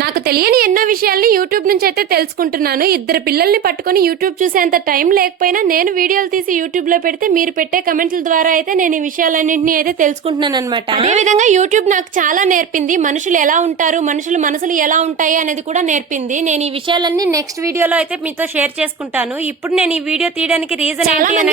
నాకు తెలియని ఎన్నో విషయాల్ని యూట్యూబ్ నుంచి అయితే తెలుసుకుంటున్నాను. ఇద్దరు పిల్లల్ని పట్టుకొని యూట్యూబ్ చూసేంత టైం లేకపోయినా నేను వీడియోలు తీసి యూట్యూబ్లో పెడితే మీరు పెట్టే కమెంట్ల ద్వారా అయితే నేను ఈ విషయాలన్నింటినీ అయితే తెలుసుకుంటున్నాను అనమాట అదే విధంగా యూట్యూబ్ నాకు చాలా నేర్పింది. మనుషులు ఎలా ఉంటారు మనుషుల మనసులు ఎలా ఉంటాయి అనేది కూడా నేర్పింది. నేను ఈ విషయాలన్నీ నెక్స్ట్ వీడియోలో అయితే మీతో షేర్ చేసుకుంటాను. ఇప్పుడు నేను ఈ వీడియో తీయడానికి రీజన్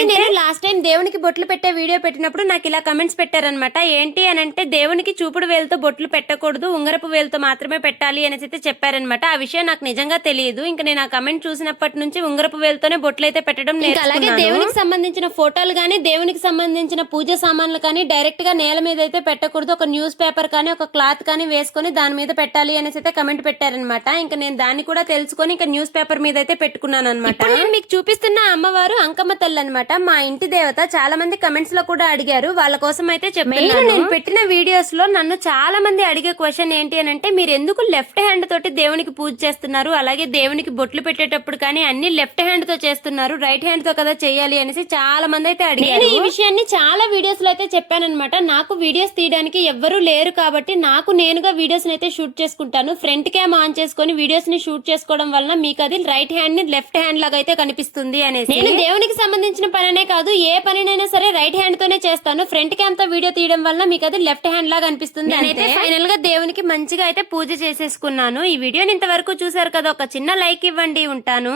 నేను లాస్ట్ టైం దేవునికి బొట్లు పెట్టే వీడియో పెట్టినప్పుడు నాకు ఇలా కమెంట్స్ పెట్టారనమాట ఏంటి అని అంటే దేవునికి చూపుడు వేలుతో బొట్లు పెట్టకూడదు ఉంగరపు వేలుతో మాత్రమే పెట్టాలి అనేసి అయితే చెప్పారనమాట ఆ విషయం నాకు నిజంగా తెలియదు. ఇంకా నేను ఆ కమెంట్ చూసినప్పటి నుంచి ఉంగరపు వేలుతోనే బొట్లు అయితే పెట్టడం అలాగే దేవునికి సంబంధించిన ఫోటోలు కానీ దేవునికి సంబంధించిన పూజ సామాన్లు కానీ డైరెక్ట్గా నేల మీద అయితే పెట్టకూడదు. ఒక న్యూస్ పేపర్ కానీ ఒక క్లాత్ కానీ వేసుకొని దాని మీద పెట్టాలి అనేసి అయితే కమెంట్ పెట్టారనమాట ఇంకా నేను దాన్ని కూడా తెలుసుకొని ఇంకా న్యూస్ పేపర్ మీద అయితే పెట్టుకున్నాను అనమాట నేను మీకు చూపిస్తున్న అమ్మవారు అంకమ్మ తల్లి అనమాట మా ఇంటి దేవత చాలా మంది కమెంట్స్లో కూడా అడిగారు. వాళ్ళ కోసం అయితే చెప్పాను నేను పెట్టిన వీడియోస్లో నన్ను చాలా మంది అడిగే క్వశ్చన్ ఏంటి అని అంటే మీరు ఎందుకు లెఫ్ట్ హ్యాండ్ తోటి దేవునికి పూజ చేస్తున్నారు. అలాగే దేవునికి బొట్లు పెట్టేటప్పుడు కానీ అన్ని లెఫ్ట్ హ్యాండ్తో చేస్తున్నారు. రైట్ హ్యాండ్తో కదా చేయాలి అనేసి చాలా మంది అయితే అడిగారు. ఈ విషయాన్ని చాలా వీడియోస్లో అయితే చెప్పానన్నమాట. నాకు వీడియోస్ తీయడానికి ఎవ్వరూ లేరు కాబట్టి నాకు నేనుగా వీడియోస్ అయితే షూట్ చేసుకుంటాను. ఫ్రంట్ క్యామ్ ఆన్ చేసుకొని వీడియోస్ని షూట్ చేసుకోవడం వలన మీకు అది రైట్ హ్యాండ్ని లెఫ్ట్ హ్యాండ్ లాగా అయితే కనిపిస్తుంది అనేసి. నేను దేవునికి సంబంధించిన పననే కాదు ఏ పనినైనా సరే రైట్ హ్యాండ్ తోనే చేస్తాను. ఫ్రంట్ క్యామ్తో వీడియో తీయడం వల్ల మీకు అది లెఫ్ట్ హ్యాండ్ లాగా అనిపిస్తుంది. నేనైతే ఫైనల్గా దేవునికి మంచిగా అయితే పూజ చేసేసుకున్నాను. ఈ వీడియోని ఇంతవరకు చూసారు కదా ఒక చిన్న లైక్ ఇవ్వండి ఉంటాను.